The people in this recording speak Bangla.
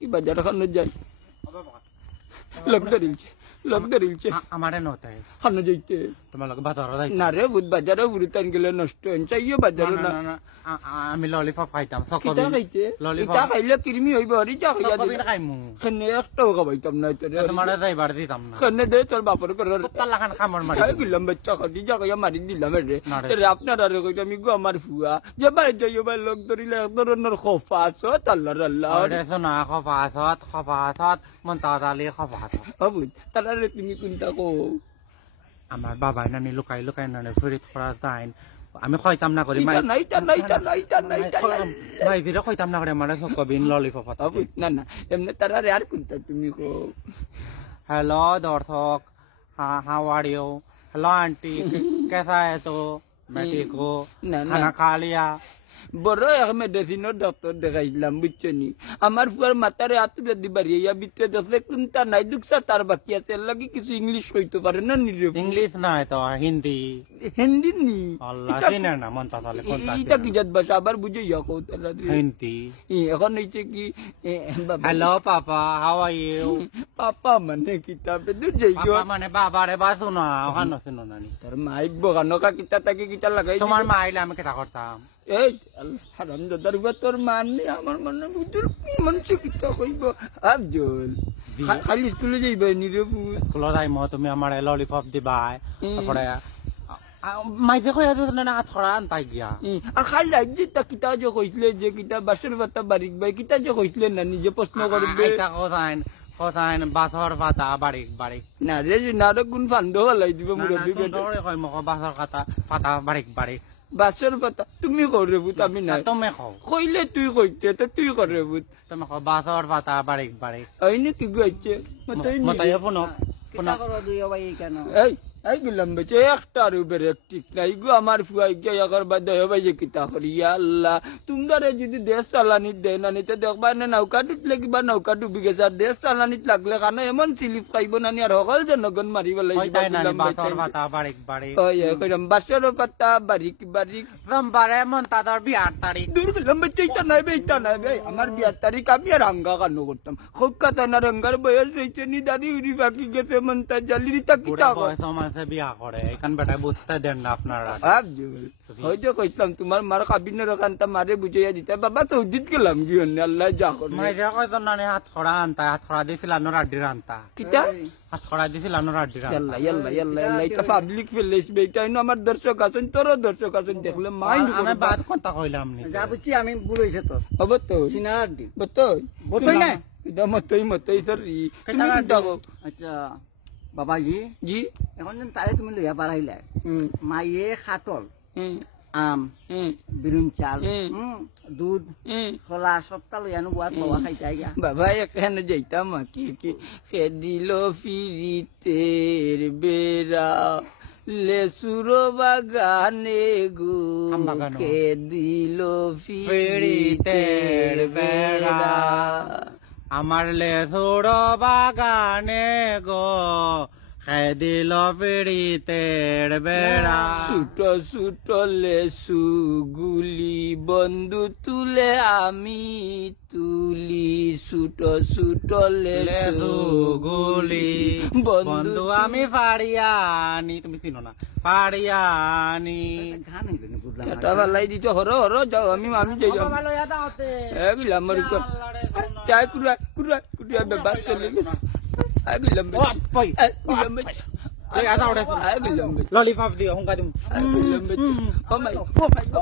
কি বাজার খানো যাই লগদা রিলছে আমারে নতে খানো যাইতে তোমার লগে বাজার যাই না রে বুধ বাজারে বুড়িতান গেলে নষ্ট হন চাইও বাজারে না আমি ললিপপ খাইতাম কিতা খাইতে কিতা খাইলে কৃমি হইব হরি যা খাইয়া সকবিন খাইমু খানে একটাও খাবাইতাম না তোরে তোমারে যাইবার দিতাম না খানে দে তোর বাপর করে কুত্তা লাখান খামর মারি খাই গেলাম বাচ্চা খাটি যা খাইয়া মারি দিলাম রে আপনার আর কইটা আমি গো আমার ফুয়া যে ভাই যাইও ভাই লোক ধরিলে এক ধরনের খোফা আছে আল্লাহ আল্লাহ ওরে শোনা খফাসত মন তাড়াতাড়ি খফাসত বাবু তাহলে তুমি কোনটা কো আমার বাবা নানি লুকাই নানি ফিরিত করা যায় আমি খাইতাম না করি নাই ভাই দিরে খাইতাম না করে মানে সকবিন ললিপপ বাবু না এমনি তারা আর কোনটা তুমি কো हेलो दर्शक how are you hello aunty कैसा है तो मैं ठीक हूँ खाना खा लिया বড় এক মেডিসিনের ডক্টর দেখাইছিলাম বুঝছো নি আমার ফুয়ার মাথারে আতুলে দিবার ইয়া ভিতরে দশে কোনটা নাই দুঃখা তার বাকি আছে এর লাগি কিছু ইংলিশ কইতে পারে না নি রে इंग्लिश ना है तो हिंदी হিন্দি নি अल्लाह सिने ना मन ताले कोनता এটা কি জাত ভাষা আবার বুঝে ইয়া কও তারা हिंदी এখন হইছে কি हेलो पापा हाउ आर यू পাপা মানে কিতাবে দূর যাইও पापा माने बाबा रे बा सुनो ওখানে শুনো নানি তোর মাই বগানো কা কিতা তাকে কিতা লাগাই তোমার মা আইলে আমি কেটা করতাম এই হারাম দাদার তোর মানে আমার মনে বুঝুর কি মনছে কিতা কইব আফজল খালি স্কুলে যাইবা নি রে স্কুল যাই মই তুমি আমার ললিপপ দিবাই তারপরে মাইতে কইয়া দিছ না থরা আনতাই গিয়া আর খালি রাজ্যে তা কিতা যে কইছিলে যে কিতা বাসের পাতা বারিক ভাই কিতা যে কইছিলে না নিজে প্রশ্ন করবে এটা কোথায় বাসর পাতা বারিক না রে না রে কোন ফান্ড হলাই দিবে মুরব্বি বেটা কই মক বাসর পাতা বারিক বাসের পাতা তুমি করে বুত আমি না তুমি খাও কইলে তুই কইতে তো তুই করে বুত তুমি খাও বাসর পাতা বারিক আইনে কি গইছে মতাই ফোন করো দুই ভাই কেন এই গেলাম বেচে একটার উপরে ঠিক নাই গো আমার ফুয়াই গিয়া করবার দয় ভাই যে কিতা করি আল্লাহ তোমরা যদি দেশ চালানি দেয় না নিতে দেখবা না নৌকা ডুবলে কিবা নৌকা ডুবি গেছে আর দেশ চালানিত লাগলে কারণ এমন সিলিপ খাইব নানি আর সকল জনগণ মারিব লাগিব বাসর পাতা বারিক কইরাম বাসর পাতা বারিক রমবারে মন তাদের বিয়ার তারিখ দূর গেলাম বেচে ইটা নাই ভাই আমার বিয়ার তারিখ আমি আর আঙ্গা কানো করতাম খোকা তানা রঙ্গার বয়স রয়েছে নি দাঁড়ি উড়ি বাকি গেছে মন তা জালিরি তা কিতা বিয়া করে এখান বেটায় বুঝতে দেন না আপনারা হয়তো কইতাম তোমার মার কাবিনের কান্তা মারে বুঝাইয়া দিতে বাবা তো উদিত গেলাম কি আল্লাহ যা করে মাইজা কইতো না হাত খড়া আনতা হাত খড়া দিছিল আনোর আড্ডির আনতা কিতা হাত খড়া দিছিল আনোর আড্ডির আনতা আল্লাহ এটা পাবলিক ফেলেছ বেটা ইনো আমার দর্শক আছেন তোর দর্শক আছেন দেখলে মাইন্ড আমি বাদ কথা কইলাম নি যা বুঝছি আমি ভুল হইছে তো হবে তো সিনার আড্ডি বতই না এটা মতই স্যার তুমি কিটা কও আচ্ছা বাবাজি জি এখন তারে তুমি লইয়া পারাইলা মাইয়ে খাটল আম বিরুন চাল দুধ খোলা সবটা লইয়া নো বুয়াত বাবা খাইতা গিয়া বাবা এখানে যাইতাম কি খে দিল ফিরিতের বেড়া লেসুর বাগানে গো খে দিল ফিরিতের বেড়া আমার লেসুর বাগানে গো খাই দিল পিড়িতের বেড়া ছোট লেসু গুলি বন্ধু তুলে আমি তুলি ছোট লেসু গুলি বন্ধু আমি ফাড়িয়ানি তুমি চিনো না ফাড়িয়ানি এটা ভালাই দিত হর যাও আমি যাই এগুলো আমার কুড়া ব্যাপার চলে গেছে ললিপপ দিও হুঙ্কা দিম